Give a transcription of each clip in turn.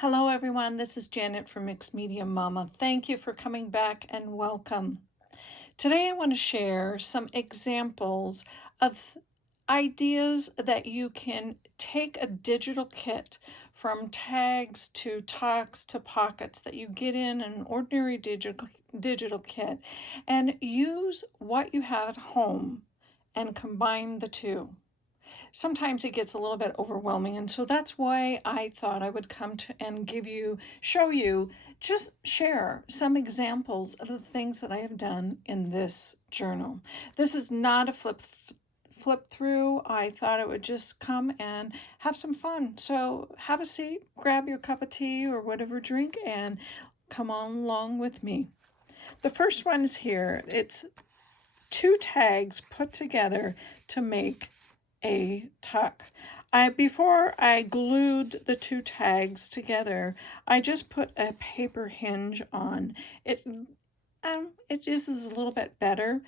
Hello everyone, this is Janet from Mixed Media Momma. Thank you for coming back and welcome. Today I want to share some examples of ideas that you can take a digital kit from tags to tucks to pockets that you get in an ordinary digital kit and use what you have at home and combine the two. Sometimes it gets a little bit overwhelming, and so that's why I thought I would come to and show you, just share some examples of the things that I have done in this journal. This is not a flip through. I thought I would just come and have some fun. So have a seat, grab your cup of tea or whatever drink, and come on along with me. The first one is here. It's two tags put together to make a tuck. Before I glued the two tags together, I just put a paper hinge on it. It just is a little bit better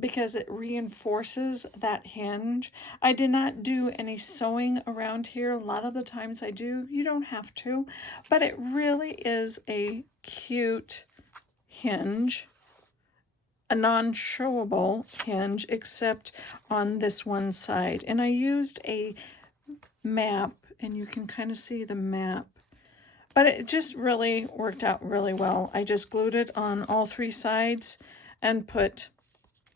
because it reinforces that hinge. I did not do any sewing around here. A lot of the times I do. You don't have to, but it really is a cute hinge. A non-showable hinge except on this one side. And I used a map, and you can kind of see the map. But it just really worked out really well. I just glued it on all three sides and put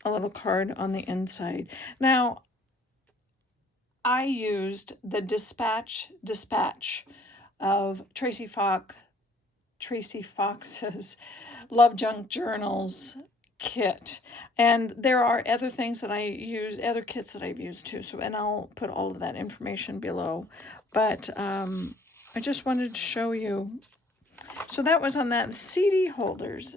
a little card on the inside. Now, I used the Despatch of Tracie Fox's LoveJunkJournals kit, and there are other things that I use, other kits that I've used too, so, and I'll put all of that information below, but I just wanted to show you. So that was on that. CD holders.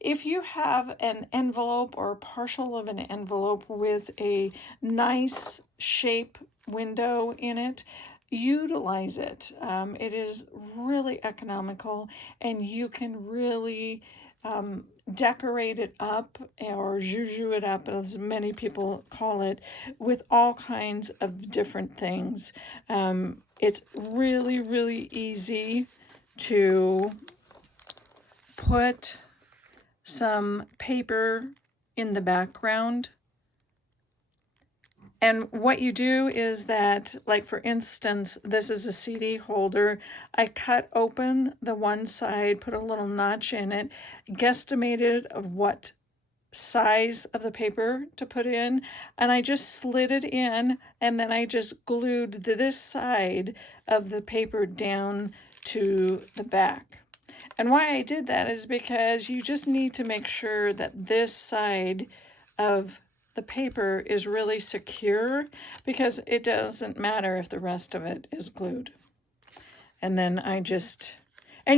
If you have an envelope or a partial of an envelope with a nice shape window in it, utilize it. It is really economical, and you can really decorate it up, or zhuzh it up, as many people call it, with all kinds of different things. It's really, really easy to put some paper in the background. And what you do is that, like for instance, this is a CD holder. I cut open the one side, put a little notch in it, guesstimated of what size of the paper to put in, and I just slid it in, and then I just glued this side of the paper down to the back. And why I did that is because you just need to make sure that this side of the paper is really secure, because it doesn't matter if the rest of it is glued. And then and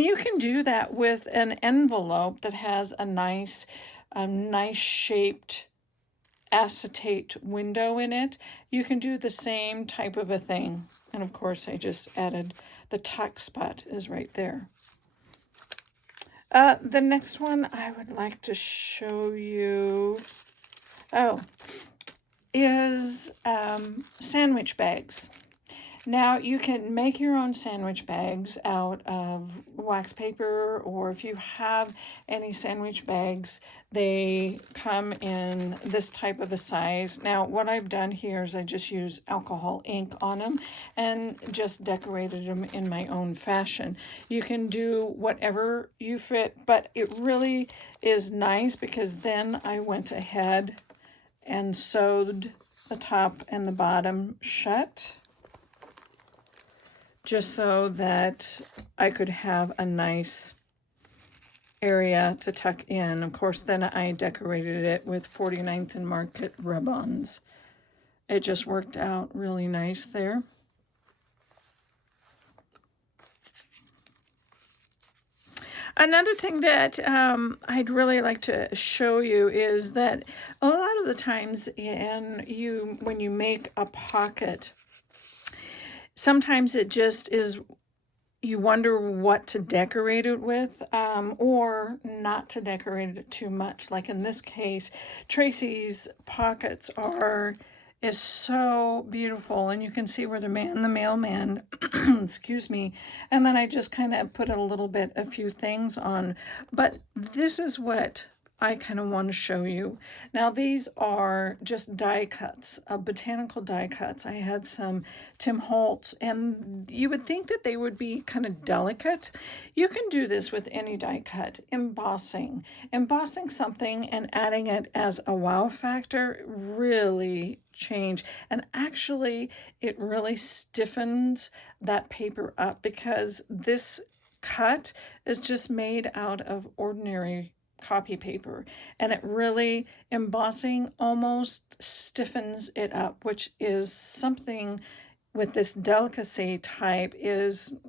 you can do that with an envelope that has a nice shaped acetate window in it. You can do the same type of a thing. And of course, I just added the tuck spot is right there. The next one I would like to show you is sandwich bags. Now, you can make your own sandwich bags out of wax paper, or if you have any sandwich bags, they come in this type of a size. Now, what I've done here is I just use alcohol ink on them and just decorated them in my own fashion. You can do whatever you fit, but it really is nice because then I went ahead and sewed the top and the bottom shut, just so that I could have a nice area to tuck in. Of course, then I decorated it with 49th and Market ribbons. It just worked out really nice there. Another thing that I'd really like to show you is that a lot of the times when you make a pocket, sometimes it just is, you wonder what to decorate it with, or not to decorate it too much. Like in this case, Tracie's pockets are is so beautiful, and you can see where the mailman, excuse me, and then I just kind of put a few things on, but this is what I kind of want to show you. Now these are just die cuts, botanical die cuts. I had some Tim Holtz, and you would think that they would be kind of delicate. You can do this with any die cut. Embossing something and adding it as a wow factor really change, and actually it really stiffens that paper up, because this cut is just made out of ordinary copy paper, and it really, embossing almost stiffens it up, which is something with this delicacy type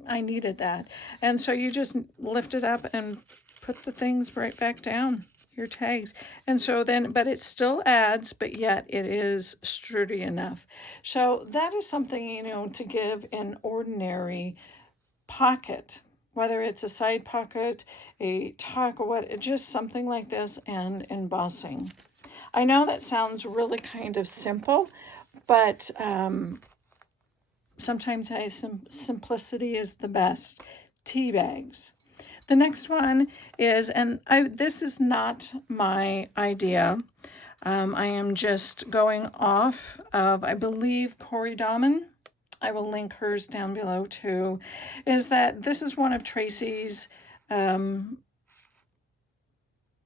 I needed that. And so you just lift it up and put the things right back down, your tags. And so then, but it still adds, but yet it is sturdy enough. So that is something, to give an ordinary pocket, whether it's a side pocket, a tuck, or what, just something like this, and embossing. I know that sounds really kind of simple, but sometimes simplicity is the best. Tea bags. The next one is, and this is not my idea. I am just going off of, I believe, Corey Dahman. I will link hers down below too, is that this is one of Tracie's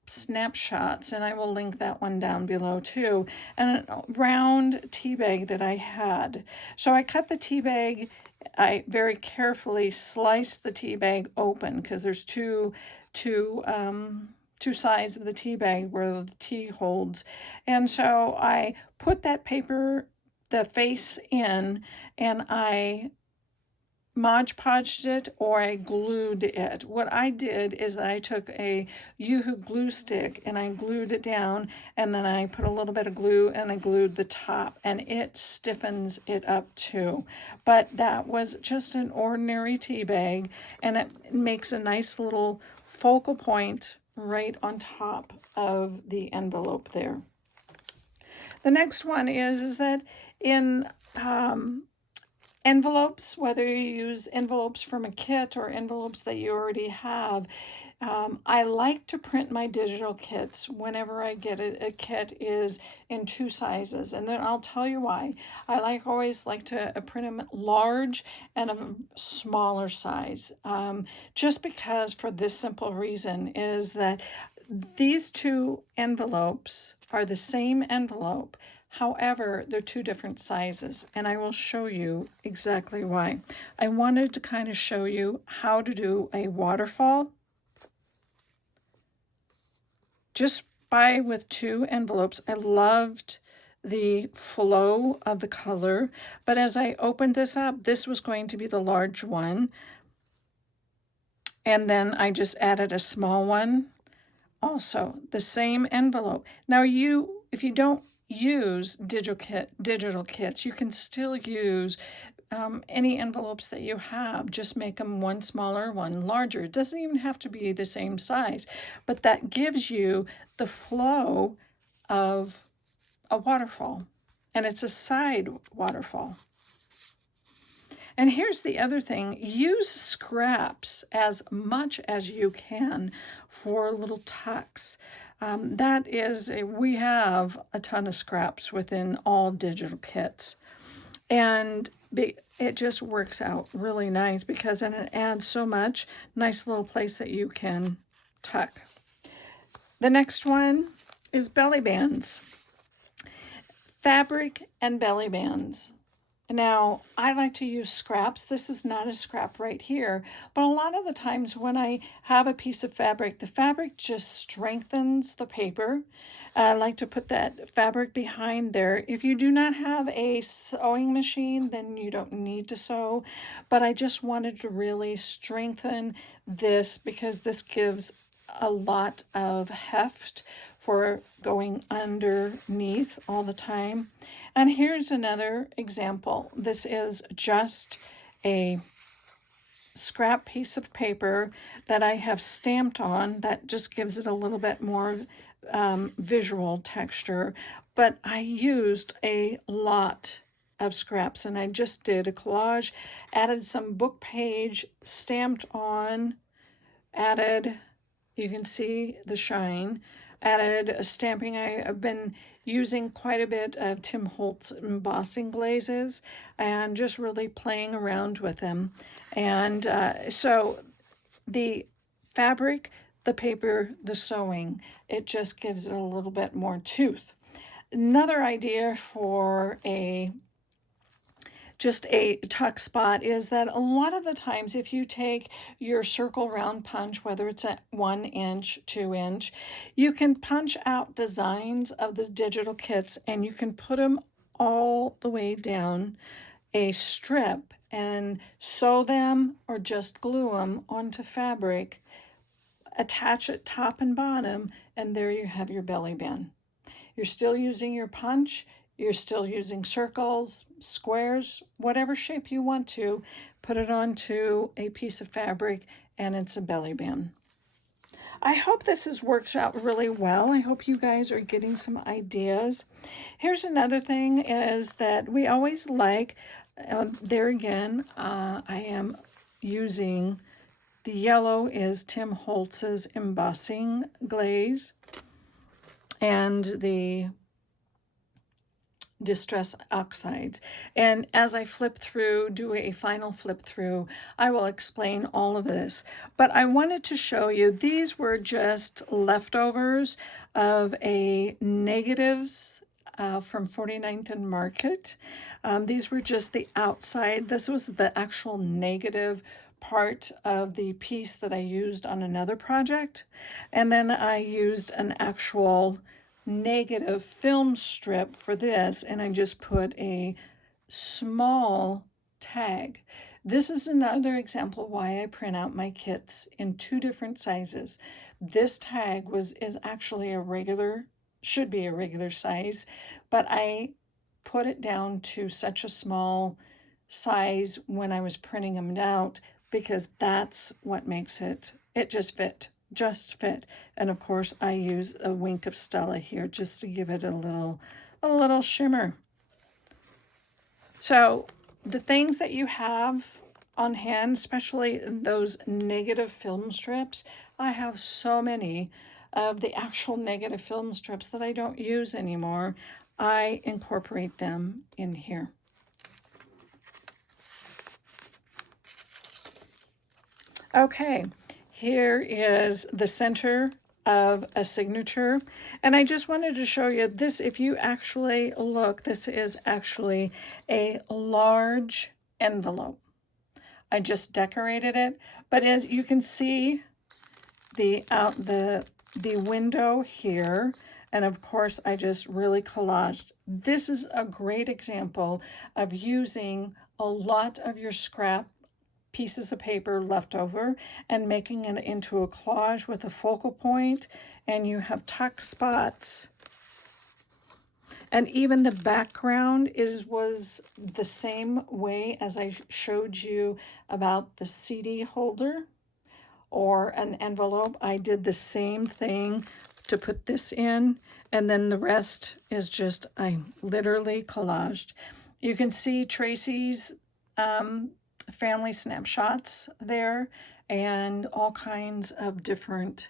snapshots, and I will link that one down below too, and a round tea bag that I had. So I cut the tea bag, I very carefully sliced the tea bag open, because there's two sides of the tea bag where the tea holds, and so I put that paper, the face in, and I Mod Podged it, or I glued it. What I did is I took a Yoo-hoo glue stick and I glued it down, and then I put a little bit of glue and I glued the top, and it stiffens it up too. But that was just an ordinary tea bag, and it makes a nice little focal point right on top of the envelope there. The next one is that in envelopes, whether you use envelopes from a kit or envelopes that you already have, I like to print my digital kits whenever I get a kit is in 2 sizes, and then I'll tell you why. I always like to print them large and a smaller size, just because, for this simple reason, is that these 2 envelopes are the same envelope. However, they're 2 different sizes, and I will show you exactly why. I wanted to kind of show you how to do a waterfall just with 2 envelopes. I loved the flow of the color, but as I opened this up, this was going to be the large one, and then I just added a small one, also the same envelope. Now if you don't use digital kits, you can still use any envelopes that you have. Just make them one smaller, one larger. It doesn't even have to be the same size, but that gives you the flow of a waterfall, and it's a side waterfall. And here's the other thing: use scraps as much as you can for little tucks. We have a ton of scraps within all digital kits, and it just works out really nice, because then it adds so much nice little place that you can tuck. The next one is belly bands. Fabric and belly bands. Now, I like to use scraps. This is not a scrap right here, but a lot of the times when I have a piece of fabric, the fabric just strengthens the paper. I like to put that fabric behind there. If you do not have a sewing machine, then you don't need to sew, but I just wanted to really strengthen this, because this gives a lot of heft for going underneath all the time. And here's another example. This is just a scrap piece of paper that I have stamped on, that just gives it a little bit more visual texture, but I used a lot of scraps, and I just did a collage, added some book page stamped on, added, you can see the shine, added a stamping. I've been using quite a bit of Tim Holtz embossing glazes and just really playing around with them. And so the fabric, the paper, the sewing, it just gives it a little bit more tooth. Another idea for just a tuck spot is that a lot of the times if you take your circle round punch, whether it's a 1 inch, 2 inch, you can punch out designs of the digital kits and you can put them all the way down a strip and sew them or just glue them onto fabric, attach it top and bottom, and there you have your belly band. You're still using your punch, you're still using circles, squares, whatever shape you want to, put it onto a piece of fabric and it's a belly band. I hope this has worked out really well. I hope you guys are getting some ideas. Here's another thing is that we always like, there again, I am using, the yellow is Tim Holtz's embossing glaze, and the Distress Oxides. And as I flip through, do a final flip through, I will explain all of this. But I wanted to show you, these were just leftovers of a negatives from 49th and Market. These were just the outside. This was the actual negative part of the piece that I used on another project. And then I used an actual negative film strip for this, and I just put a small tag. This is another example why I print out my kits in 2 different sizes. This tag is actually a regular, should be a regular size, but I put it down to such a small size when I was printing them out because that's what makes it just fit. And of course I use a wink of Stella here just to give it a little shimmer. So the things that you have on hand, especially those negative film strips, I have so many of the actual negative film strips that I don't use anymore. I incorporate them in here. Okay, here is the center of a signature, and I just wanted to show you this. If you actually look, this is actually a large envelope. I just decorated it, but as you can see, the window here, and of course I just really collaged. This is a great example of using a lot of your scrap pieces of paper left over and making it into a collage with a focal point, and you have tuck spots. And even the background was the same way as I showed you about the CD holder or an envelope. I did the same thing to put this in, and then the rest is just, I literally collaged. You can see Tracie's family snapshots there and all kinds of different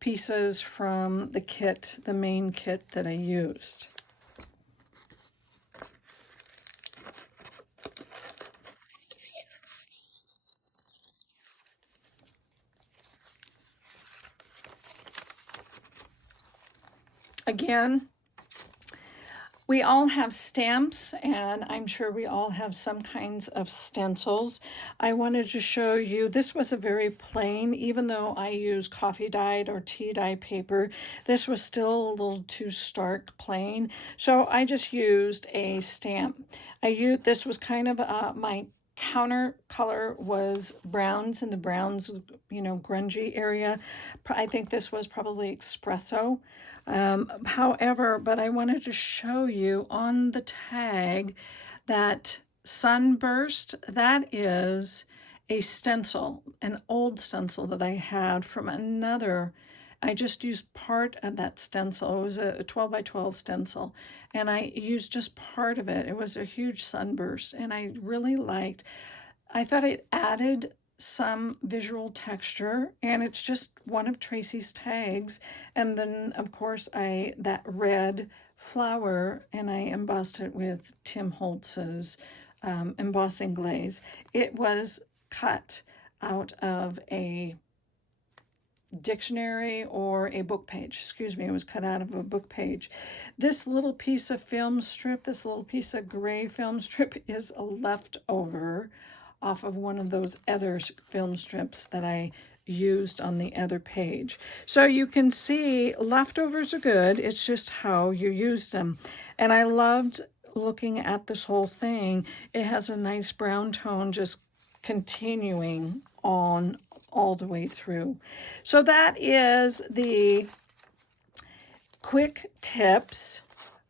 pieces from the kit, the main kit that I used. Again, we all have stamps, and I'm sure we all have some kinds of stencils. I wanted to show you, this was a very plain, even though I use coffee dyed or tea dye paper, this was still a little too stark plain. So I just used a stamp. This was kind of my counter color was browns, in the browns, grungy area. I think this was probably espresso. However, but I wanted to show you on the tag that Sunburst, that is a stencil, an old stencil that I had from another I just used part of that stencil. It was a 12 by 12 stencil, and I used just part of it. It was a huge sunburst, and I really liked. I thought it added some visual texture, and it's just one of Tracie's tags. And then, of course, that red flower, and I embossed it with Tim Holtz's embossing glaze. It was cut out of a dictionary or a book page. Excuse me, it was cut out of a book page. This little piece of film strip, this little piece of gray film strip is a leftover off of one of those other film strips that I used on the other page. So you can see leftovers are good. It's just how you use them. And I loved looking at this whole thing. It has a nice brown tone just continuing on all the way through. So that is the quick tips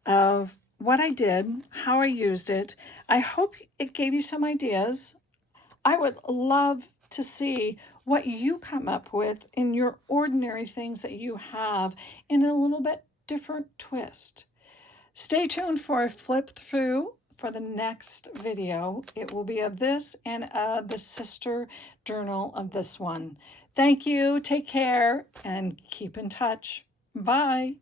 of what I did, how I used it. I hope it gave you some ideas. I would love to see what you come up with in your ordinary things that you have in a little bit different twist. Stay tuned for a flip through for the next video. It will be of this and the sister journal of this one. Thank you, take care, and keep in touch. Bye.